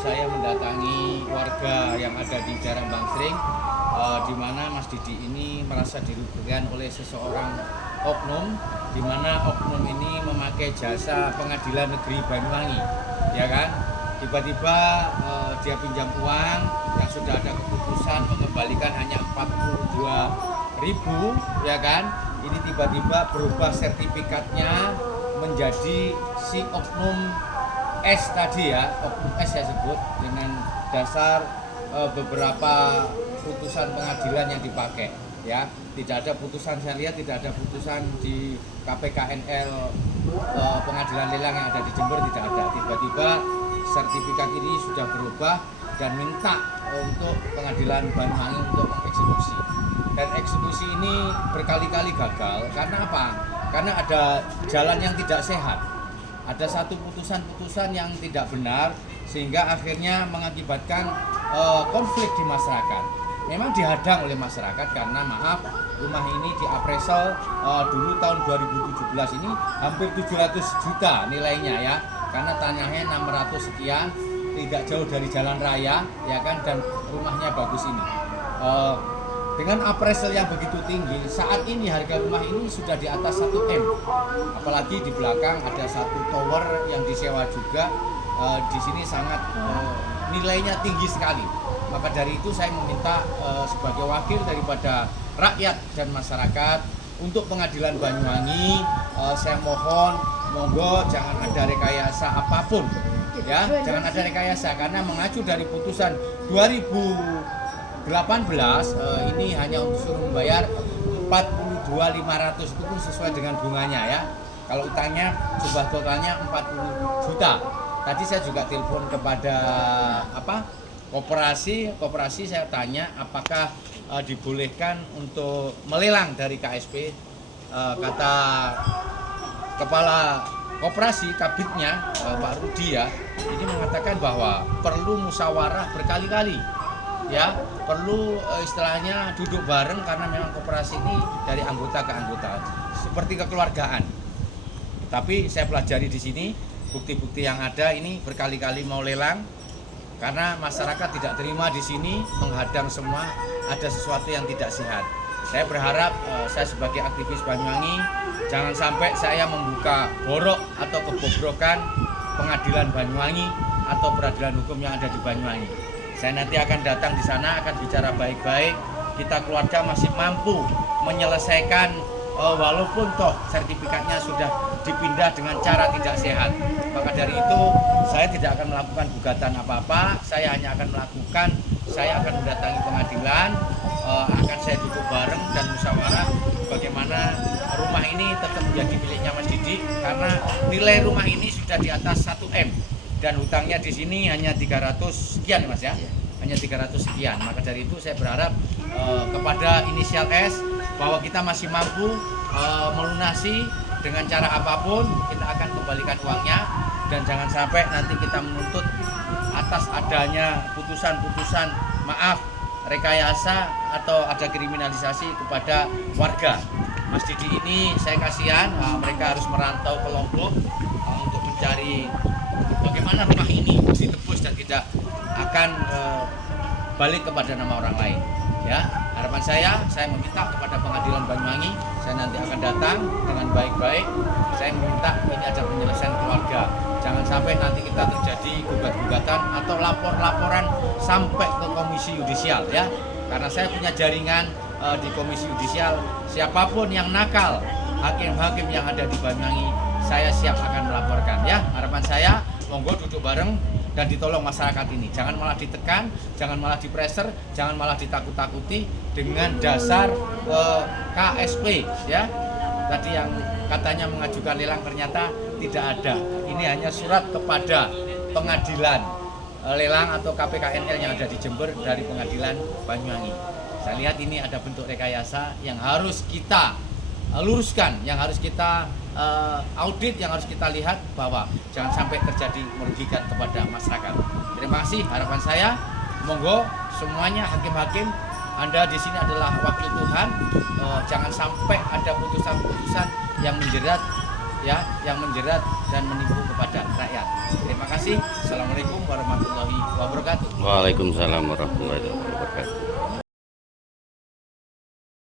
saya mendatangi warga yang ada di daerah Bangsering, di mana Mas Didi ini merasa dirugikan oleh seseorang oknum, di mana oknum ini memakai jasa pengadilan negeri Banyuwangi, ya kan? Tiba-tiba dia pinjam uang yang sudah ada keputusan mengembalikan hanya 42.000, ya kan? Ini tiba-tiba berubah sertifikatnya menjadi si oknum S tadi ya, oknum S saya sebut, dengan dasar beberapa putusan pengadilan yang dipakai, ya. Tidak ada putusan, saya lihat tidak ada putusan di KPKNL pengadilan lelang yang ada di Jember, tidak ada. Tiba-tiba sertifikat ini sudah berubah dan minta untuk pengadilan Banyuwangi untuk mengeksekusi. Dan eksekusi ini berkali-kali gagal karena apa? Karena ada jalan yang tidak sehat. Ada satu putusan-putusan yang tidak benar sehingga akhirnya mengakibatkan konflik di masyarakat. Memang dihadang oleh masyarakat karena maaf, rumah ini diappraisal dulu tahun 2017 ini hampir 700 juta nilainya ya. Karena tanahnya 600 sekian, tidak jauh dari jalan raya ya kan, dan rumahnya bagus ini. Dengan appraisal yang begitu tinggi, saat ini harga rumah ini sudah di atas 1 M. Apalagi di belakang ada satu tower yang disewa juga. Di sini sangat nilainya tinggi sekali. Maka dari itu saya meminta sebagai wakil daripada rakyat dan masyarakat untuk pengadilan Banyuwangi, saya mohon monggo jangan ada rekayasa apapun, ya, jangan ada rekayasa karena mengacu dari putusan 2018 ini hanya untuk suruh membayar 42.500, itu pun sesuai dengan bunganya ya. Kalau utangnya jumlah totalnya 40 juta. Tadi saya juga telepon kepada koperasi saya tanya apakah dibolehkan untuk melelang dari KSP. Kata Kepala Koperasi Kabitnya Pak Rudi ya, ini mengatakan bahwa perlu musyawarah berkali-kali, ya, perlu istilahnya duduk bareng karena memang koperasi ini dari anggota ke anggota seperti kekeluargaan. Tapi saya pelajari di sini bukti-bukti yang ada ini berkali-kali mau lelang karena masyarakat tidak terima di sini, menghadang semua, ada sesuatu yang tidak sehat. Saya berharap saya sebagai aktivis Banyuwangi jangan sampai saya membuka borok atau kebobrokan pengadilan Banyuwangi atau peradilan hukum yang ada di Banyuwangi. Saya nanti akan datang di sana, akan bicara baik-baik. Kita keluarga masih mampu menyelesaikan walaupun toh sertifikatnya sudah dipindah dengan cara tidak sehat. Maka dari itu saya tidak akan melakukan gugatan apa-apa. Saya hanya akan saya akan mendatangi pengadilan, akan saya duduk bareng dan musyawarah bagaimana rumah ini tetap menjadi miliknya Mas Didi karena nilai rumah ini sudah di atas 1 M dan hutangnya di sini hanya 300 sekian Mas ya, hanya 300 sekian. Maka dari itu saya berharap kepada inisial S bahwa kita masih mampu melunasi dengan cara apapun, kita akan kembalikan uangnya dan jangan sampai nanti kita menuntut atas adanya putusan-putusan maaf, rekayasa atau ada kriminalisasi kepada warga. Mas Didi ini saya kasihan, mereka harus merantau ke Lombok untuk mencari bagaimana rumah ini ditebus dan tidak akan balik kepada nama orang lain. Ya, harapan saya meminta kepada pengadilan Banyuwangi, saya nanti akan datang dengan baik-baik. Saya meminta ini ada penyelesaian keluarga. Jangan sampai nanti kita terjadi gugat-gugatan atau laporan sampai ke komisi yudisial ya. Karena saya punya jaringan di komisi yudisial, siapapun yang nakal, hakim-hakim yang ada di Banyuwangi, saya siap akan melaporkan ya. Harapan saya monggo duduk bareng dan ditolong masyarakat ini. Jangan malah ditekan, jangan malah dipreser, jangan malah ditakut-takuti dengan dasar KSP ya. Tadi yang katanya mengajukan lelang ternyata tidak ada. Ini hanya surat kepada pengadilan lelang atau KPKNL yang ada di Jember dari pengadilan Banyuwangi. Saya lihat ini ada bentuk rekayasa yang harus kita luruskan, yang harus kita audit, yang harus kita lihat bahwa jangan sampai terjadi merugikan kepada masyarakat. Terima kasih. Harapan saya monggo semuanya hakim-hakim, Anda di sini adalah wakil Tuhan, jangan sampai ada putusan-putusan yang menjerat ya yang menjerat dan menipu kepada rakyat. Terima kasih. Assalamualaikum warahmatullahi wabarakatuh. Waalaikumsalam warahmatullahi wabarakatuh.